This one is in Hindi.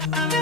Thank you.